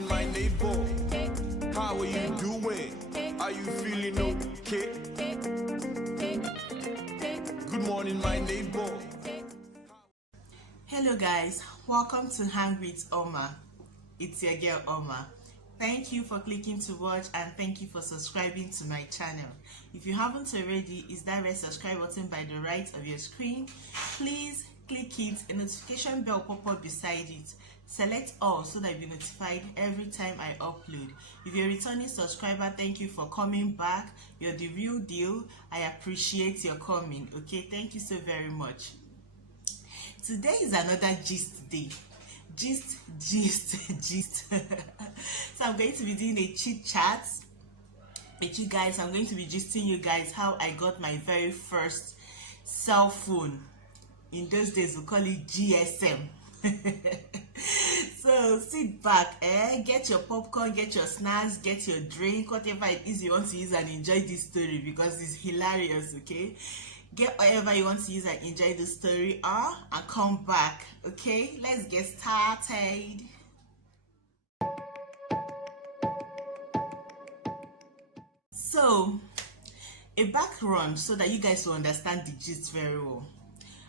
morning, my neighbor. How are you doing? Are you feeling okay? Good morning, my neighbor. Hello guys, welcome to Hang with Oma. It's your girl Oma. Thank you for clicking to watch and thank you for subscribing to my channel. If you haven't already, is that red subscribe button by the right of your screen? Please click it, a notification bell pop up beside it. Select all so that you'll be notified every time I upload. If you're a returning subscriber, thank you for coming back. You're the real deal. I appreciate your coming. Okay, thank you so very much. Today is another gist day. Gist. So I'm going to be doing a chit chat with you guys. I'm going to be gisting you guys how I got my very first cell phone. In those days we call it GSM. So sit back, get your popcorn, get your snacks, get your drink, whatever it is you want to use, and enjoy this story because it's hilarious. Okay, get whatever you want to use and enjoy the story, and come back. Okay, let's get started. So a background so that you guys will understand the gist very well.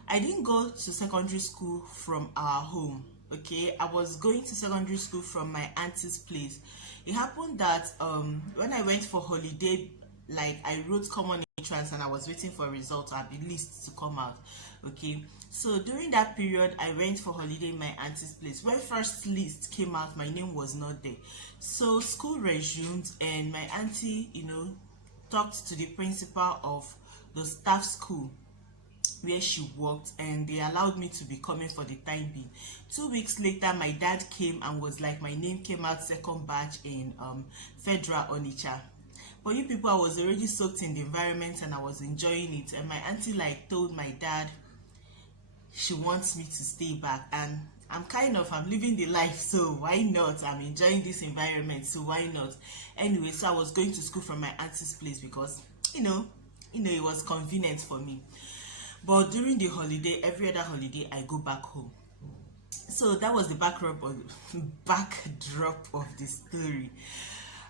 I didn't go to secondary school from our home. Okay, I was going to secondary school from my auntie's place. It happened that when I went for holiday, like I wrote common entrance and I was waiting for a result or the list to come out. Okay, so during that period I went for holiday in my auntie's place. When first list came out, my name was not there. So school resumed and my auntie, talked to the principal of the staff school where she worked, and they allowed me to be coming for the time being. 2 weeks later, my dad came and was like, my name came out second batch in Federal Onitsha. But you people, I was already soaked in the environment and I was enjoying it. And my auntie told my dad she wants me to stay back, and I'm living the life, so why not? I'm enjoying this environment, so why not? Anyway, so I was going to school from my auntie's place because it was convenient for me. But during the holiday, every other holiday, I go back home. So that was the backdrop of the story.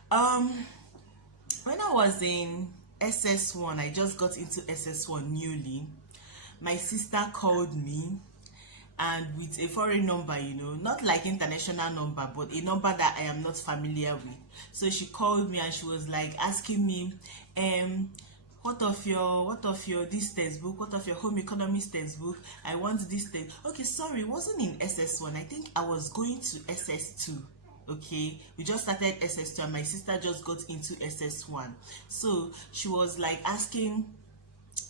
When I was in SS1, I just got into SS1 newly. My sister called me, and with a foreign number, not like international number, but a number that I am not familiar with. So she called me and she was like asking me, what of your this textbook, what of your home economics textbook? I want this text. Okay, sorry, it wasn't in SS1. I think I was going to SS2. Okay, we just started SS2 and my sister just got into SS1. So she was like asking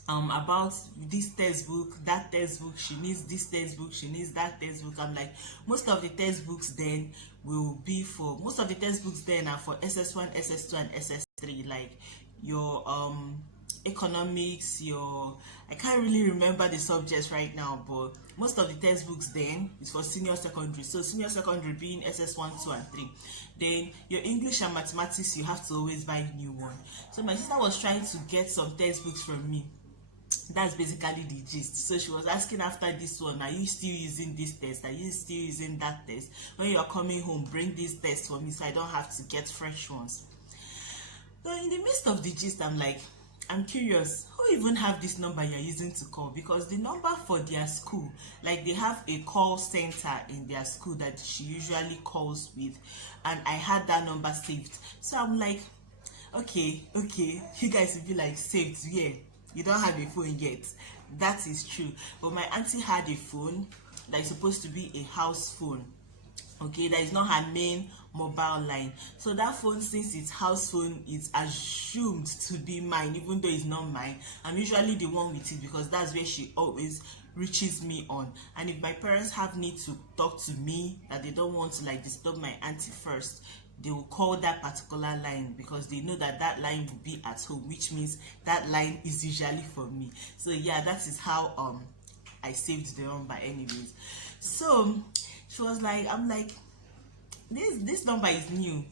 about this textbook, that textbook, she needs this textbook, she needs that textbook. I'm like, most of the textbooks then are for SS1, SS2 and SS3, like your economics, I can't really remember the subjects right now, but most of the textbooks then is for senior secondary. So senior secondary being SS1, 2 and 3. Then your English and mathematics, you have to always buy new one. So my sister was trying to get some textbooks from me. That's basically the gist. So she was asking, after this one, are you still using this test? Are you still using that test? When you're coming home, bring this test for me so I don't have to get fresh ones. So in the midst of the gist, I'm like, I'm curious, who even have this number you're using to call? Because the number for their school, like they have a call center in their school that she usually calls with, and I had that number saved. So I'm like, okay, you guys will be like, saved, yeah, you don't have a phone yet. That is true. But my auntie had a phone that is supposed to be a house phone. Okay, that is not her main mobile line. So that phone, since it's house phone, it's assumed to be mine, even though it's not mine. I'm usually the one with it because that's where she always reaches me on. And if my parents have need to talk to me, that they don't want to disturb my auntie first, they will call that particular line because they know that that line will be at home, which means that line is usually for me. So yeah, that is how I saved the number anyways. So she was like, I'm like, this number is new.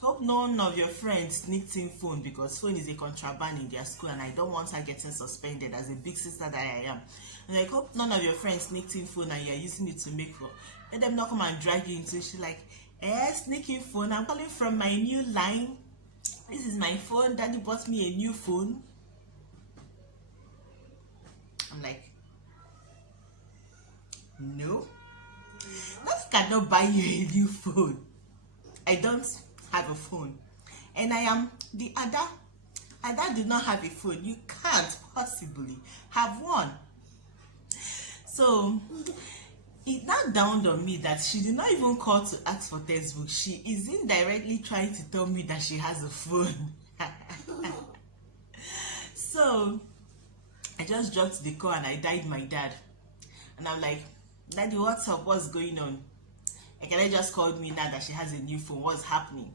Hope none of your friends sneaked in phone, because phone is a contraband in their school and I don't want her getting suspended as a big sister that I am. And like, hope none of your friends sneaked in phone and you're using it to make phone. Let them not come and drag you into it. She's like, Sneaking phone. I'm calling from my new line. This is my phone. Daddy bought me a new phone. I'm like, no, that cannot buy you a new phone. I don't have a phone, and I am the other. Ada do not have a phone. You can't possibly have one. So it now dawned on me that she did not even call to ask for textbook. She is indirectly trying to tell me that she has a phone. So I just dropped the call and I dialed my dad. And I'm like, Daddy, what's up? What's going on? Ekele just called me now that she has a new phone. What's happening?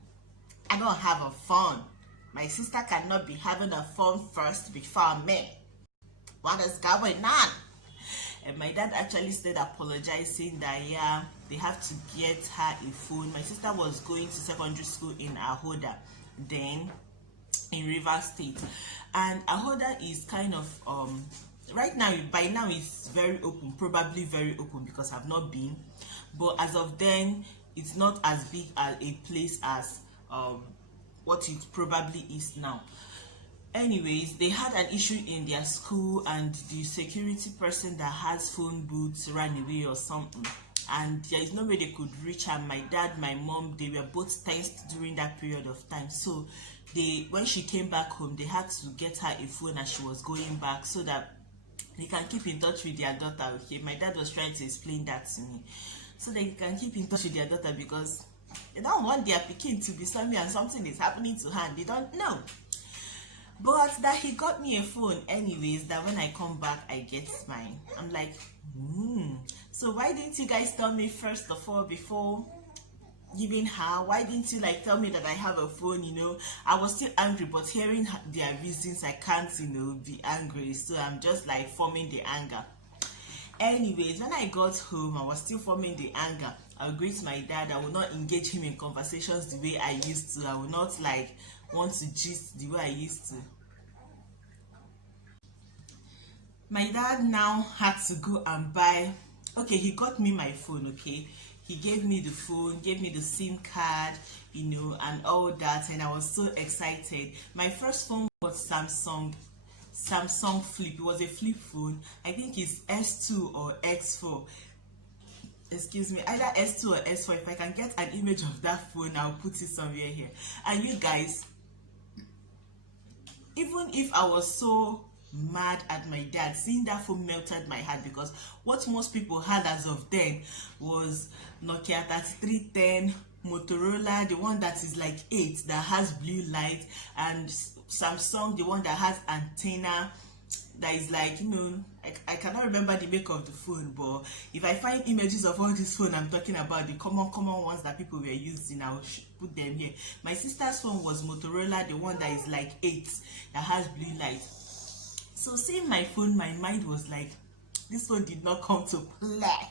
I don't have a phone. My sister cannot be having a phone first before me. What is going on? And my dad actually started apologizing that yeah, they have to get her a phone. My sister was going to secondary school in Ahoda, then in Rivers State. And Ahoda is kind of right now, by now it's very open, probably very open because I've not been. But as of then, it's not as big as a place as what it probably is now. Anyways, they had an issue in their school and the security person that has phone booths ran away or something, and there is no way they could reach her. My dad, my mom, they were both tensed during that period of time. So when she came back home, they had to get her a phone as she was going back so that they can keep in touch with their daughter. Okay, my dad was trying to explain that to me, so they can keep in touch with their daughter because they don't want their pikin to be somewhere and something is happening to her and they don't know. But that he got me a phone anyways, that when I come back I get mine. I'm like, so why didn't you guys tell me first of all before giving her? Why didn't you like tell me that I have a phone? You know, I was still angry, but hearing their reasons, I can't, you know, be angry. So I'm just like forming the anger. Anyways, when I got home, I was still forming the anger. I would greet my dad. I would not engage him in conversations the way I used to. I would not like want to gist the way I used to. My dad now had to go and buy, okay, he got me my phone, okay, he gave me the phone, gave me the SIM card, you know, and all that, and I was so excited. My first phone was Samsung Flip. It was a flip phone. I think it's S2 or X4, excuse me, either S2 or S4. If I can get an image of that phone, I'll put it somewhere here. And you guys, even if I was so mad at my dad, seeing that phone melted my heart, because what most people had as of then was Nokia 3310, Motorola, the one that is like 8 that has blue light, and Samsung, the one that has antenna that is like, you know, I cannot remember the make of the phone, but if I find images of all this phone I'm talking about, the common ones that people were using, I'll put them here. My sister's phone was Motorola, the one that is like 8 that has blue light. So seeing my phone, my mind was like, this phone did not come to play.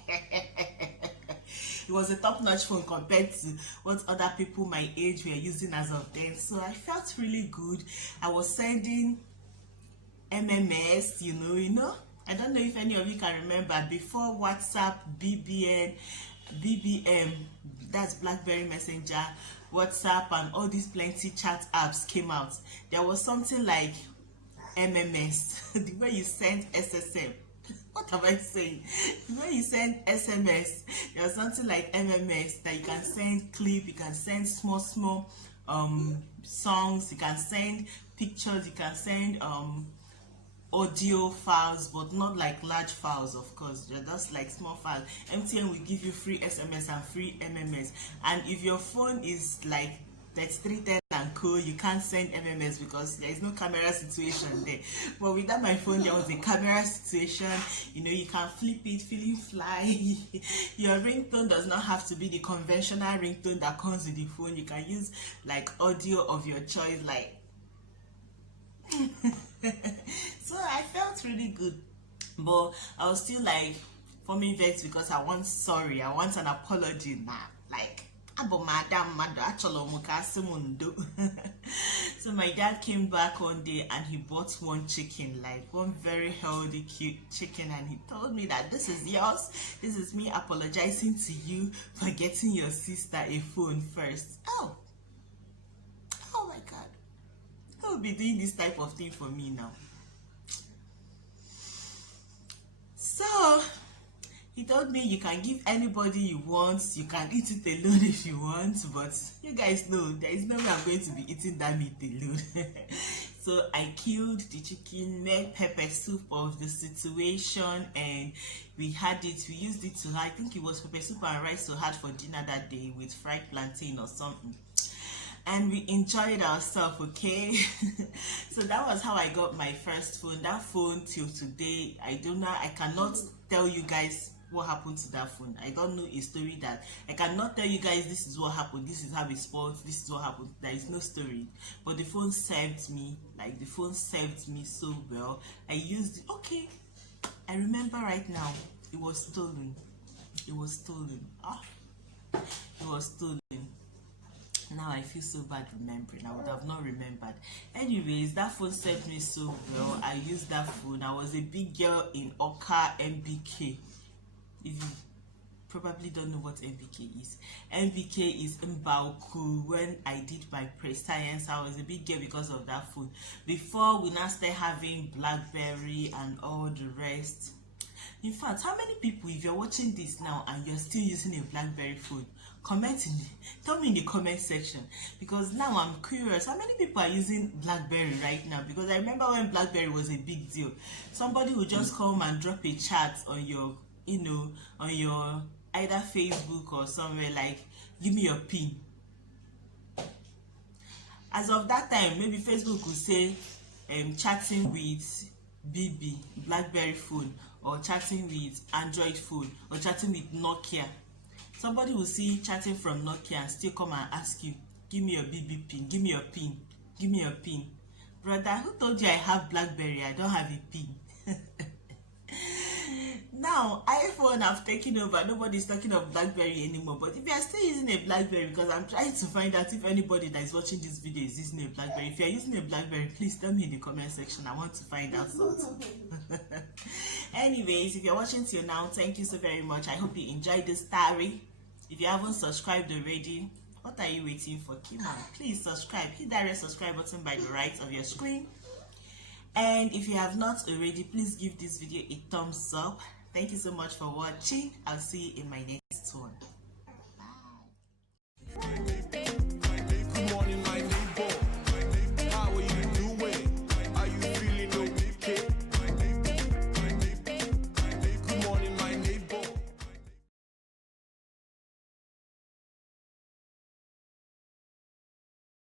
It was a top-notch phone compared to what other people my age were using as of then. So I felt really good. I was sending MMS, you know. I don't know if any of you can remember, before WhatsApp, BBM, that's BlackBerry Messenger, WhatsApp, and all these plenty chat apps came out. There was something like MMS, the way you send SSM. What am I saying? The way you send SMS, there's something like MMS that you can send clip, you can send small songs, you can send pictures, you can send audio files, but not like large files, of course. They're just like small files. MTN will give you free SMS and free MMS, and if your phone is like 3310 and co, you can't send MMS because there is no camera situation there. But without my phone, there was a camera situation. You know, you can flip it, feeling fly. Your ringtone does not have to be the conventional ringtone that comes with the phone. You can use like audio of your choice, like so I felt really good, but I was still like forming vex because I want an apology now. Like, abo madam mado acholo mukasimundo. So my dad came back one day and he bought one chicken, like one very healthy, cute chicken, and he told me that this is yours. This is me apologizing to you for getting your sister a phone first. Oh my God. Who will be doing this type of thing for me now? So he told me you can give anybody you want, you can eat it alone if you want, but you guys know there is no way I'm going to be eating that meat alone. So I killed the chicken, made pepper soup of the situation, and we had it. We used it to, I think it was pepper soup and rice we had for dinner that day with fried plantain or something. And we enjoyed ourselves, okay? So that was how I got my first phone. That phone till today, I don't know, I cannot tell you guys what happened to that phone. I don't know a story that I cannot tell you guys this is what happened, this is how it spoiled, this is what happened. There is no story. But the phone served me, like the phone served me so well. I used it. Okay, I remember right now, it was stolen. It was stolen. It was stolen. Now I feel so bad remembering. I would have not remembered. Anyways, that phone served me so well. I used that phone. I was a big girl in Oka MBK. If you probably don't know what MBK is is Mbauku. When I did my pre-science, I was a big girl because of that phone. Before we now start having BlackBerry and all the rest. In fact, how many people, if you're watching this now and you're still using a BlackBerry phone, tell me in the comment section, because now I'm curious how many people are using BlackBerry right now. Because I remember when BlackBerry was a big deal, somebody would just come and drop a chat on your, on your either Facebook or somewhere, like, give me your pin. As of that time, maybe Facebook would say chatting with BB BlackBerry phone, or chatting with Android phone, or chatting with Nokia. Somebody will see chatting from Nokia and still come and ask you, give me your BB pin, give me your pin, give me your pin. Brother, who told you I have BlackBerry? I don't have a pin. Now, iPhone have taken over. Nobody's talking of BlackBerry anymore. But if you are still using a BlackBerry, because I'm trying to find out if anybody that is watching this video is using a BlackBerry. If you are using a BlackBerry, please tell me in the comment section. I want to find out something. Anyways, if you're watching till now, thank you so very much. I hope you enjoyed this story. If you haven't subscribed already, what are you waiting for? Come on, please subscribe. Hit that red subscribe button by the right of your screen. And if you have not already, please give this video a thumbs up. Thank you so much for watching. I'll see you in my next one. Bye.